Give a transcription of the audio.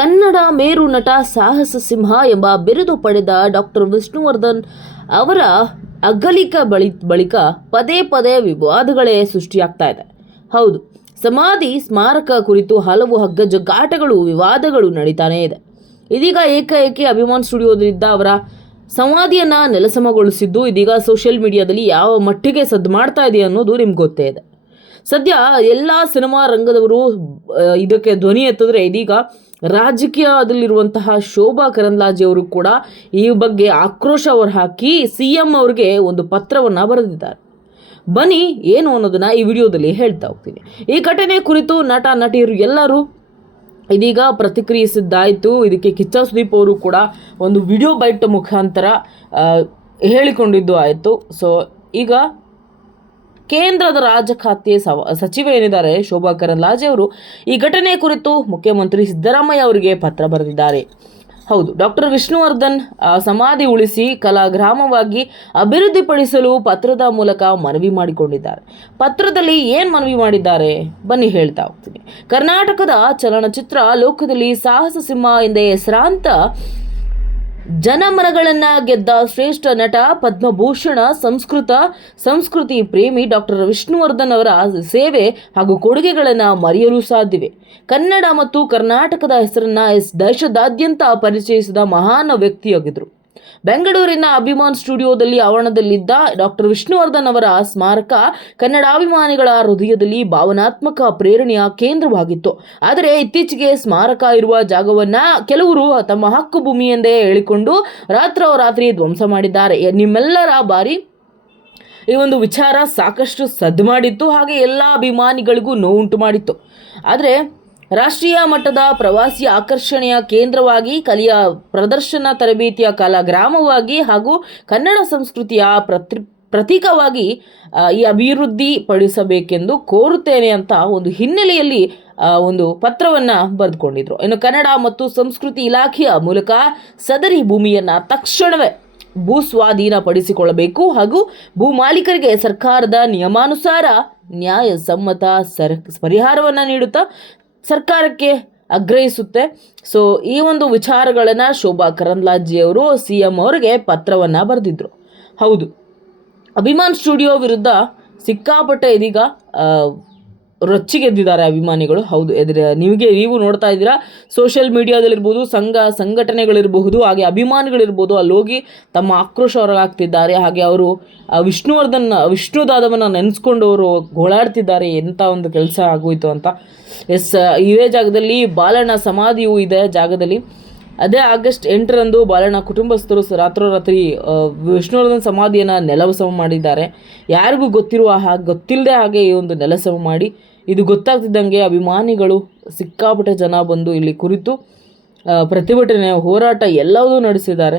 ಕನ್ನಡ ಮೇರು ನಟ ಸಾಹಸ ಸಿಂಹ ಎಂಬ ಬಿರುದು ಪಡೆದ ಡಾಕ್ಟರ್ ವಿಷ್ಣುವರ್ಧನ್ ಅವರ ಅಗಲಿಕ ಬಳಿ ಬಳಿಕ ಪದೇ ಪದೇ ವಿವಾದಗಳೇ ಸೃಷ್ಟಿಯಾಗ್ತಾ ಇದೆ. ಹೌದು, ಸಮಾಧಿ ಸ್ಮಾರಕ ಕುರಿತು ಹಲವು ಹಗ್ಗಜಗ್ಗಾಟಗಳು ವಿವಾದಗಳು ನಡೀತಾನೇ ಇದೆ. ಇದೀಗ ಏಕಾಏಕಿ ಅಭಿಮಾನ್ ಸ್ಟುಡಿಯೋದಲ್ಲಿದ್ದ ಅವರ ಸಮಾಧಿಯನ್ನು ನೆಲಸಮಗೊಳಿಸಿದ್ದು ಇದೀಗ ಸೋಷಿಯಲ್ ಮೀಡಿಯಾದಲ್ಲಿ ಯಾವ ಮಟ್ಟಿಗೆ ಸದ್ದು ಮಾಡ್ತಾ ಇದೆ ಅನ್ನೋದು ನಿಮ್ಗೆ ಗೊತ್ತೇ ಇದೆ. ಸದ್ಯ ಎಲ್ಲ ಸಿನಿಮಾ ರಂಗದವರು ಇದಕ್ಕೆ ಧ್ವನಿ ಎತ್ತಿದ್ರೆ ಇದೀಗ ರಾಜಕೀಯದಲ್ಲಿರುವಂತಹ ಶೋಭಾ ಕರಂದ್ಲಾಜೆ ಅವರು ಕೂಡ ಈ ಬಗ್ಗೆ ಆಕ್ರೋಶ ಅವರು ಹಾಕಿ ಸಿ ಎಂ ಅವ್ರಿಗೆ ಒಂದು ಪತ್ರವನ್ನು ಬರೆದಿದ್ದಾರೆ. ಬನ್ನಿ ಏನು ಅನ್ನೋದನ್ನ ಈ ವಿಡಿಯೋದಲ್ಲಿ ಹೇಳ್ತಾ ಹೋಗ್ತೀನಿ. ಈ ಘಟನೆ ಕುರಿತು ನಟ, ನಟಿಯರು ಎಲ್ಲರೂ ಇದೀಗ ಪ್ರತಿಕ್ರಿಯಿಸಿದ್ದಾಯಿತು. ಇದಕ್ಕೆ ಕಿಚ್ಚ ಸುದೀಪ್ ಅವರು ಕೂಡ ಒಂದು ವಿಡಿಯೋ ಬೈಟ್ ಮುಖಾಂತರ ಹೇಳಿಕೊಂಡಿದ್ದು ಆಯಿತು. ಸೊ ಈಗ ಕೇಂದ್ರದ ರಾಜ ಖಾತೆ ಸಚಿವ ಏನಿದ್ದಾರೆ? ಶೋಭಾ ಕರಂದ್ಲಾಜೆ ಅವರು ಈ ಘಟನೆ ಕುರಿತು ಮುಖ್ಯಮಂತ್ರಿ ಸಿದ್ದರಾಮಯ್ಯ ಅವರಿಗೆ ಪತ್ರ ಬರೆದಿದ್ದಾರೆ. ಹೌದು, ಡಾಕ್ಟರ್ ವಿಷ್ಣುವರ್ಧನ್ ಸಮಾಧಿ ಉಳಿಸಿ ಕಲಾಗ್ರಾಮವಾಗಿ ಅಭಿವೃದ್ಧಿಪಡಿಸಲು ಪತ್ರದ ಮೂಲಕ ಮನವಿ ಮಾಡಿಕೊಂಡಿದ್ದಾರೆ. ಪತ್ರದಲ್ಲಿ ಏನು ಮನವಿ ಮಾಡಿದ್ದಾರೆ? ಬನ್ನಿ ಹೇಳ್ತಾ ಹೋಗ್ತೀನಿ. ಕರ್ನಾಟಕದ ಚಲನಚಿತ್ರ ಲೋಕದಲ್ಲಿ ಸಾಹಸ ಸಿಂಹ ಎಂದೇ ಹೆಸರಾಂತ ಜನಮನಗಳನ್ನ ಗೆದ್ದ ಶ್ರೇಷ್ಠ ನಟ ಪದ್ಮಭೂಷಣ, ಸಂಸ್ಕೃತ, ಸಂಸ್ಕೃತಿ ಪ್ರೇಮಿ ಡಾಕ್ಟರ್ ವಿಷ್ಣುವರ್ಧನ್ ಅವರ ಸೇವೆ ಹಾಗೂ ಕೊಡುಗೆಗಳನ್ನು ಮರೆಯಲು ಸಾಧ್ಯವೆ? ಕನ್ನಡ ಮತ್ತು ಕರ್ನಾಟಕದ ಹೆಸರನ್ನ ದೇಶದಾದ್ಯಂತ ಪರಿಚಯಿಸಿದ ಮಹಾನ್ ವ್ಯಕ್ತಿಯಾಗಿದ್ದರು ಬೆಂಗಳೂರಿನ ಅಭಿಮಾನ್ ಸ್ಟುಡಿಯೋದಲ್ಲಿ ಆವರಣದಲ್ಲಿದ್ದ ಡಾಕ್ಟರ್ ವಿಷ್ಣುವರ್ಧನ್ ಅವರ ಸ್ಮಾರಕ ಕನ್ನಡಾಭಿಮಾನಿಗಳ ಹೃದಯದಲ್ಲಿ ಭಾವನಾತ್ಮಕ ಪ್ರೇರಣೆಯ ಕೇಂದ್ರವಾಗಿತ್ತು. ಆದರೆ ಇತ್ತೀಚೆಗೆ ಸ್ಮಾರಕ ಇರುವ ಜಾಗವನ್ನ ಕೆಲವರು ತಮ್ಮ ಹಕ್ಕು ಭೂಮಿ ಎಂದೇ ಹೇಳಿಕೊಂಡು ರಾತ್ರೋರಾತ್ರಿ ಧ್ವಂಸ ಮಾಡಿದ್ದಾರೆ. ನಿಮ್ಮೆಲ್ಲರ ಬಾರಿ ಈ ಒಂದು ವಿಚಾರ ಸಾಕಷ್ಟು ಸದ್ದು ಮಾಡಿತ್ತು. ಹಾಗೆ ಎಲ್ಲ ಅಭಿಮಾನಿಗಳಿಗೂ ನೋವುಂಟು ಮಾಡಿತ್ತು. ಆದರೆ ರಾಷ್ಟ್ರೀಯ ಮಟ್ಟದ ಪ್ರವಾಸಿ ಆಕರ್ಷಣೆಯ ಕೇಂದ್ರವಾಗಿ ಕಲೆಯ ಪ್ರದರ್ಶನ ತರಬೇತಿಯ ಕಲಾ ಗ್ರಾಮವಾಗಿ ಹಾಗೂ ಕನ್ನಡ ಸಂಸ್ಕೃತಿಯ ಪ್ರತಿ, ಪ್ರತೀಕವಾಗಿ ಈ ಅಭಿವೃದ್ಧಿ ಪಡಿಸಬೇಕೆಂದು ಕೋರುತ್ತೇನೆ ಅಂತ ಒಂದು ಹಿನ್ನೆಲೆಯಲ್ಲಿ ಒಂದು ಪತ್ರವನ್ನು ಬರೆದುಕೊಂಡಿದ್ರು. ಇನ್ನು ಕನ್ನಡ ಮತ್ತು ಸಂಸ್ಕೃತಿ ಇಲಾಖೆಯ ಮೂಲಕ ಸದರಿ ಭೂಮಿಯನ್ನು ತಕ್ಷಣವೇ ಭೂ ಸ್ವಾಧೀನಪಡಿಸಿಕೊಳ್ಳಬೇಕು ಹಾಗೂ ಭೂ ಮಾಲೀಕರಿಗೆ ಸರ್ಕಾರದ ನಿಯಮಾನುಸಾರ ನ್ಯಾಯಸಮ್ಮತ ಸರ್, ಪರಿಹಾರವನ್ನು ನೀಡುತ್ತಾ ಸರ್ಕಾರಕ್ಕೆ ಆಗ್ರಹಿಸುತ್ತೆ. ಸೊ ಈ ಒಂದು ವಿಚಾರಗಳನ್ನು ಶೋಭಾ ಕರಂದ್ಲಾಜಿಯವರು ಸಿ ಎಂ ಅವರಿಗೆ ಪತ್ರವನ್ನು ಬರೆದಿದ್ರು. ಹೌದು. ಅಭಿಮಾನ್ ಸ್ಟುಡಿಯೋ ವಿರುದ್ಧ ಸಿಕ್ಕಾಪಟ್ಟೆ ಇದೀಗ ರೊಚ್ಚಿಗೆದ್ದಿದ್ದಾರೆ ಅಭಿಮಾನಿಗಳು. ಹೌದು, ಎದುರು, ನಿಮಗೆ ನೀವು ನೋಡ್ತಾ ಇದ್ದೀರಾ ಸೋಷಿಯಲ್ ಮೀಡಿಯಾದಲ್ಲಿರ್ಬೋದು ಸಂಘ, ಸಂಘಟನೆಗಳಿರಬಹುದು, ಹಾಗೆ ಅಭಿಮಾನಿಗಳಿರ್ಬೋದು, ಅಲ್ಲಿ ಹೋಗಿ ತಮ್ಮ ಆಕ್ರೋಶ ಹೊರಗಾಗ್ತಿದ್ದಾರೆ ಹಾಗೆ ಅವರು ವಿಷ್ಣುವರ್ಧನ್, ವಿಷ್ಣುದಾದವನ್ನು ನೆನೆಸ್ಕೊಂಡು ಅವರು ಗೋಳಾಡ್ತಿದ್ದಾರೆ. ಎಂಥ ಒಂದು ಕೆಲಸ ಆಗೋಯ್ತು ಅಂತ. ಎಸ್, ಇದೇ ಜಾಗದಲ್ಲಿ ಬಾಲಣ್ಣ ಸಮಾಧಿಯು ಇದೆ ಜಾಗದಲ್ಲಿ. ಅದೇ ಆಗಸ್ಟ್ ಎಂಟರಂದು ಬಾಲಣ್ಣ ಕುಟುಂಬಸ್ಥರು ರಾತ್ರೋರಾತ್ರಿ ವಿಷ್ಣುವರ್ಧನ್ ಸಮಾಧಿಯನ್ನು ನೆಲಸಮ ಮಾಡಿದ್ದಾರೆ. ಯಾರಿಗೂ ಗೊತ್ತಿರುವ ಹಾಗೆ ಗೊತ್ತಿಲ್ಲದೆ ಹಾಗೆ ಈ ಒಂದು ನೆಲಸಮ ಮಾಡಿ, ಇದು ಗೊತ್ತಾಗ್ತಿದ್ದಂಗೆ ಅಭಿಮಾನಿಗಳು ಸಿಕ್ಕಾಪಟ್ಟೆ ಜನ ಬಂದು ಇಲ್ಲಿ ಕುರಿತು ಪ್ರತಿಭಟನೆ, ಹೋರಾಟ ಎಲ್ಲವೂ ನಡೆಸಿದ್ದಾರೆ.